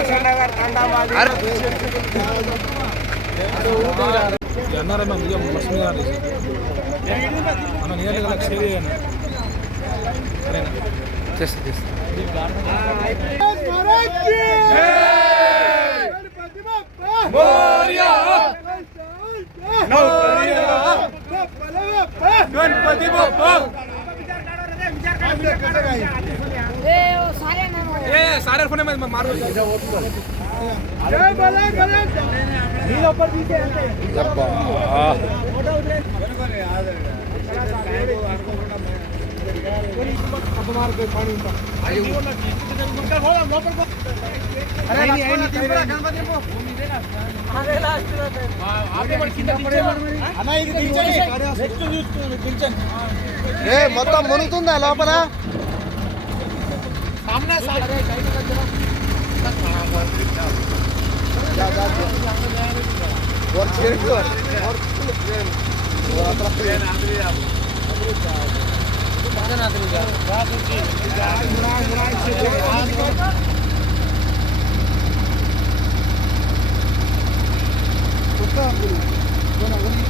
మనది లక్ష్మణ్ అదే ఫస్ట్ అన్నారా మనం ఇక మస్తు మీద మన నియర్గా షేర్ చేయండి సరేనా చేస్తా చేస్తా సారే ఫోన్ మారు మొత్తం మునుగుతుందా లోపల? सामने सामने और ट्रेन और ट्रेन और अपना ट्रेन आदमी आप बंधन आदमी जा रात की मुड़ा मुड़ा से रात को तो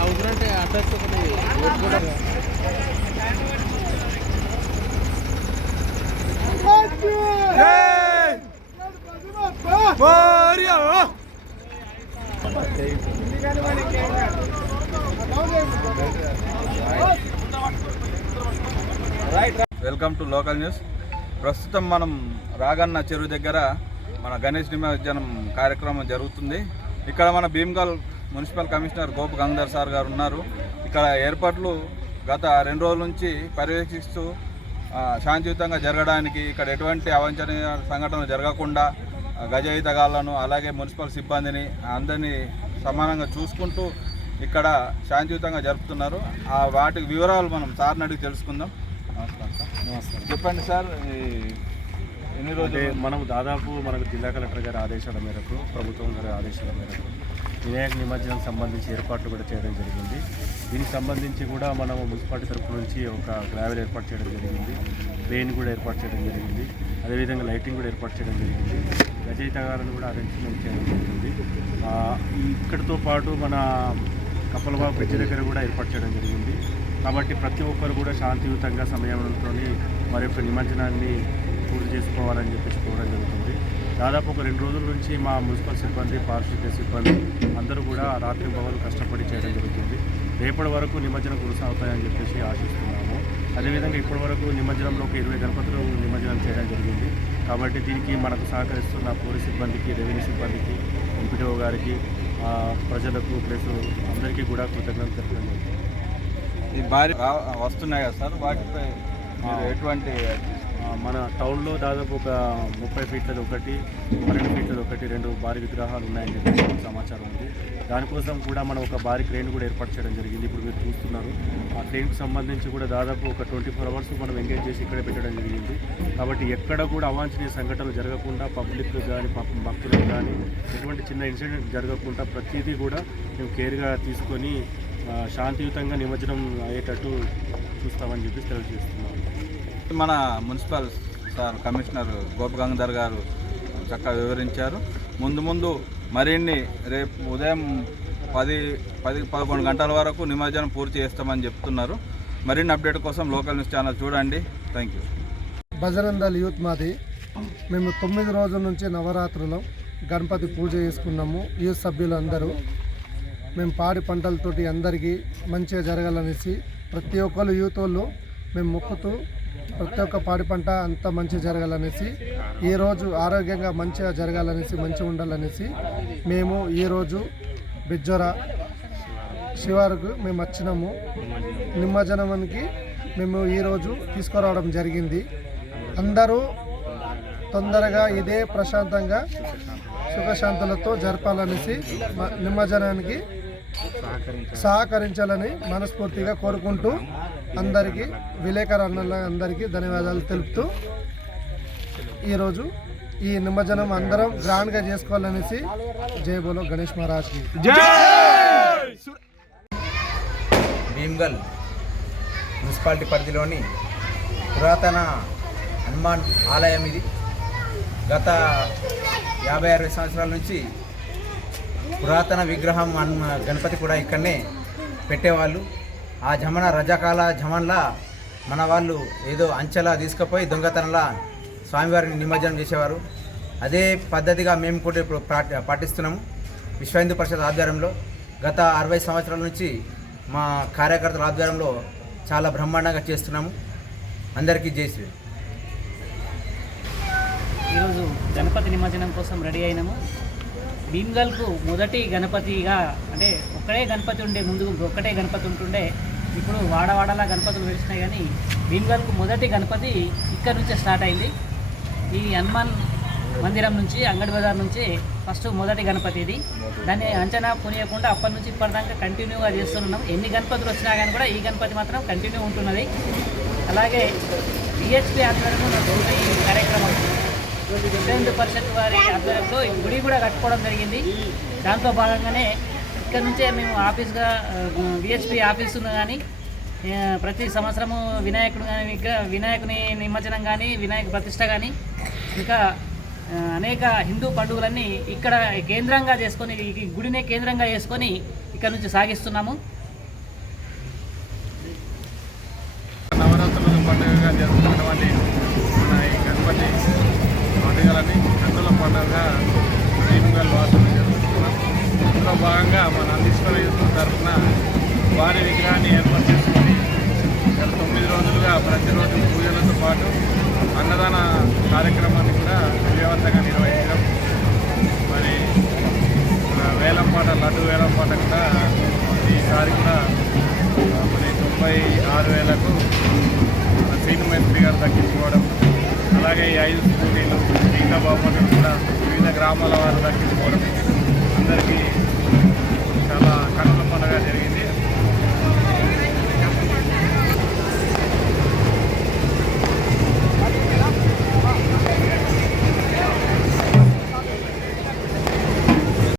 అవసరంటే అడ్రస్ ఒకటి Thank you. Welcome to local news. ప్రస్తుతం మనం రాగన్న చెరువు దగ్గర మన గణేష్ నిమజ్జనం కార్యక్రమం జరుగుతుంది. ఇక్కడ మన భీమ్గల్ మున్సిపల్ కమిషనర్ గోప గంగాధర్ సార్ గారు ఉన్నారు. ఇక్కడ ఏర్పాట్లు గత రెండు రోజుల నుంచి పర్యవేక్షిస్తూ శాంతియుతంగా జరగడానికి ఇక్కడ ఎటువంటి అవాంఛనీయ సంఘటనలు జరగకుండా గజయితగాళ్ళను అలాగే మున్సిపల్ సిబ్బందిని అందరినీ సమానంగా చూసుకుంటూ ఇక్కడ శాంతియుతంగా జరుపుతున్నారు. ఆ వాటి వివరాలు మనం సార్ని అడిగి తెలుసుకుందాం. నమస్కారం చెప్పండి సార్ ఎన్ని రోజులు మనం దాదాపు మనకు జిల్లా కలెక్టర్ గారి ఆదేశాల మేరకు ప్రభుత్వం గారి ఆదేశాల మేరకు వినాయక నిమజ్జనం సంబంధించి ఏర్పాట్లు కూడా చేయడం జరిగింది. దీనికి సంబంధించి కూడా మనం మున్సిపాలిటీ తరపు నుంచి ఒక గ్రావెల్ ఏర్పాటు చేయడం జరిగింది. ట్రైన్ కూడా ఏర్పాటు చేయడం జరిగింది. అదేవిధంగా లైటింగ్ కూడా ఏర్పాటు చేయడం జరిగింది. రచయితగాలను కూడా అరేంజ్మెంట్ చేయడం జరిగింది. ఇక్కడితో పాటు మన కప్పలబాబు బ్రిడ్జ్ దగ్గర కూడా ఏర్పాటు చేయడం జరిగింది. కాబట్టి ప్రతి ఒక్కరు కూడా శాంతియుతంగా సమయంతో మరి యొక్క నిమజ్జనాన్ని పూర్తి చేసుకోవాలని చెప్పేసి కోరడం జరుగుతుంది. దాదాపు ఒక రెండు రోజుల నుంచి మా మున్సిపల్ సిబ్బంది పారిశుద్ధ్య సిబ్బంది అందరూ కూడా రాత్రి భవన్ కష్టపడి చేయడం జరుగుతుంది. రేపటి వరకు నిమజ్జనం కొనసాగుతాయని చెప్పేసి ఆశిస్తున్నాము. అదేవిధంగా ఇప్పటి వరకు నిమజ్జనంలో ఒక ఇరవై గణపతులు నిమజ్జనం చేయడం జరిగింది. కాబట్టి దీనికి మనకు సహకరిస్తున్న పోలీస్ సిబ్బందికి రెవెన్యూ సిబ్బందికి ఎంపీడీఓ గారికి ప్రజలకు ప్లస్ అందరికీ కూడా కృతజ్ఞతలు తెలపడం ఈ భారీ వస్తున్నాయి కదా సార్ వాటిపై ఎటువంటి మన టౌన్లో దాదాపు ఒక ముప్పై ఫీట్లది ఒకటి పన్నెండు ఫీట్లది ఒకటి రెండు భారీ విగ్రహాలు ఉన్నాయని చెప్పేసి సమాచారం ఉంది. దానికోసం కూడా మనం ఒక భారీ క్రెయిన్ కూడా ఏర్పాటు చేయడం జరిగింది. ఇప్పుడు మీరు చూస్తున్నారు. ఆ క్రెయిన్కి సంబంధించి కూడా దాదాపు ఒక ట్వంటీ ఫోర్ అవర్స్ మనం ఎంగేజ్ చేసి ఇక్కడే పెట్టడం జరిగింది. కాబట్టి ఎక్కడ కూడా అవాంఛనీయ సంఘటనలు జరగకుండా పబ్లిక్ కానీ భక్తులకు కానీ ఎటువంటి చిన్న ఇన్సిడెంట్ జరగకుండా ప్రతిదీ కూడా మేము కేర్గా తీసుకొని శాంతియుతంగా నిమజ్జనం అయ్యేటట్టు చూస్తామని చెప్పేసి తెలియజేస్తున్నాం. మన మున్సిపల్ సార్ కమిషనర్ గోప గంగాధర్ గారు చక్కగా వివరించారు. ముందు ముందు మరిన్ని రేపు ఉదయం పది పది పదకొండు గంటల వరకు నిమజ్జనం పూర్తి చేస్తామని చెప్తున్నారు. మరిన్ని అప్డేట్ కోసం లోకల్ న్యూస్ ఛానల్ చూడండి. థ్యాంక్ యూ భజనందల్ యూత్ మాది. మేము తొమ్మిది రోజుల నుంచి నవరాత్రులు గణపతి పూజ చేసుకున్నాము. యూత్ సభ్యులు అందరూ మేము పాడి పంటలతోటి అందరికీ మంచిగా జరగాలనేసి ప్రతి ఒక్కరు యూత్ వాళ్ళు మేము మొక్కుతూ ప్రతి ఒక్క పాడి పంట అంతా మంచిగా జరగాలనేసి ఈరోజు ఆరోగ్యంగా మంచిగా జరగాలనేసి మంచిగా ఉండాలనేసి మేము ఈరోజు బిజ్జొర శివారుకు మేము వచ్చినాము. నిమజ్జనానికి మేము ఈరోజు తీసుకురావడం జరిగింది. అందరూ తొందరగా ఇదే ప్రశాంతంగా సుఖశాంతులతో జరపాలనేసి నిమ్మజనానికి సహకరించాలని మనస్ఫూర్తిగా కోరుకుంటూ అందరికీ విలేకరు అన్నల అందరికీ ధన్యవాదాలు తెలుపుతూ ఈరోజు ఈ నిమజ్జనం అందరం గ్రాండ్గా చేసుకోవాలనేసి జై బోలో గణేష్ మహారాజ్కి. భీమ్గల్ మున్సిపాలిటీ పరిధిలోని పురాతన హనుమాన్ ఆలయం ఇది. గత యాభై అరవై సంవత్సరాల నుంచి పురాతన విగ్రహం అన్న గణపతి కూడా ఇక్కడనే పెట్టేవాళ్ళు. ఆ జమన రజకాల జమన్లా మన వాళ్ళు ఏదో అంచెలా తీసుకుపోయి దొంగతనంలా స్వామివారిని నిమజ్జనం చేసేవారు. అదే పద్ధతిగా మేము కూడా ఇప్పుడు పాటిస్తున్నాము విశ్వ హిందూ పరిషత్ ఆధ్వర్యంలో. గత అరవై సంవత్సరాల నుంచి మా కార్యకర్తల ఆధ్వర్యంలో చాలా బ్రహ్మాండంగా చేస్తున్నాము. అందరికీ జై శ్రీ. ఈరోజు గణపతి నిమజ్జనం కోసం రెడీ అయినాము. భీమ్గల్కు మొదటి గణపతిగా అంటే ఒక్కడే గణపతి ఉండే ముందు ఒక్కటే గణపతి ఉంటుండే ఇప్పుడు వాడవాడలా గణపతులు వెలిసినాయి కానీ భీమ్గల్కు మొదటి గణపతి ఇక్కడ నుంచే స్టార్ట్ అయింది. ఈ హనుమాన్ మందిరం నుంచి అంగడి బజార్ నుంచి ఫస్ట్ మొదటి గణపతి ఇది. దాన్ని అంచనా పునియకుండా అప్పటి నుంచి ఇప్పటిదాకా కంటిన్యూగా చేస్తున్నాం. ఎన్ని గణపతులు వచ్చినా కానీ కూడా ఈ గణపతి మాత్రం కంటిన్యూ ఉంటున్నది. అలాగే బిహెచ్పి ఆధ్వర్యంలో ఈ కార్యక్రమం విశ్వ పరిషత్ వారి ఆధ్వర్యంలో ఈ గుడి కూడా కట్టుకోవడం జరిగింది. దాంతో భాగంగానే ఇక్కడ నుంచే మేము ఆఫీస్గా విహెచ్పి ఆఫీస్ కానీ ప్రతి సంవత్సరము వినాయకుడు కానీ వినాయకుని నిమజ్జనం కానీ వినాయక ప్రతిష్ట కానీ ఇంకా అనేక హిందూ పండుగలన్నీ ఇక్కడ కేంద్రంగా చేసుకొని ఈ గుడినే కేంద్రంగా చేసుకొని ఇక్కడ నుంచి సాగిస్తున్నాము. నవరాత్రుల పండుగగా జరుపుకున్నటువంటి మన ఈ గణపతి పండుగలని కన్నుల పండుగ భీమగల్ వాసన జరుపుకుంటున్నాం ఇందులో భాగంగా మన నందీశ్వర యుద్ధం తరఫున వారి విగ్రహాన్ని ఏర్పాటు చేసుకొని గత తొమ్మిది రోజులుగా ప్రతిరోజు పూజలతో పాటు అన్నదాన కార్యక్రమాన్ని కూడా విజయవంతంగా నిర్వహించడం. మరి వేలంపాట లడ్డు వేలంపాట కూడా ఈసారి కూడా మరి తొంభై ఆరు వేలకు శ్రీను మేస్త్రి గారు తగ్గించుకోవడం. అలాగే ఈ ఐదు స్కూటీలు మిగతా బహుమతులు కూడా వివిధ గ్రామాల వారు దక్కించుకోవడం అందరికీ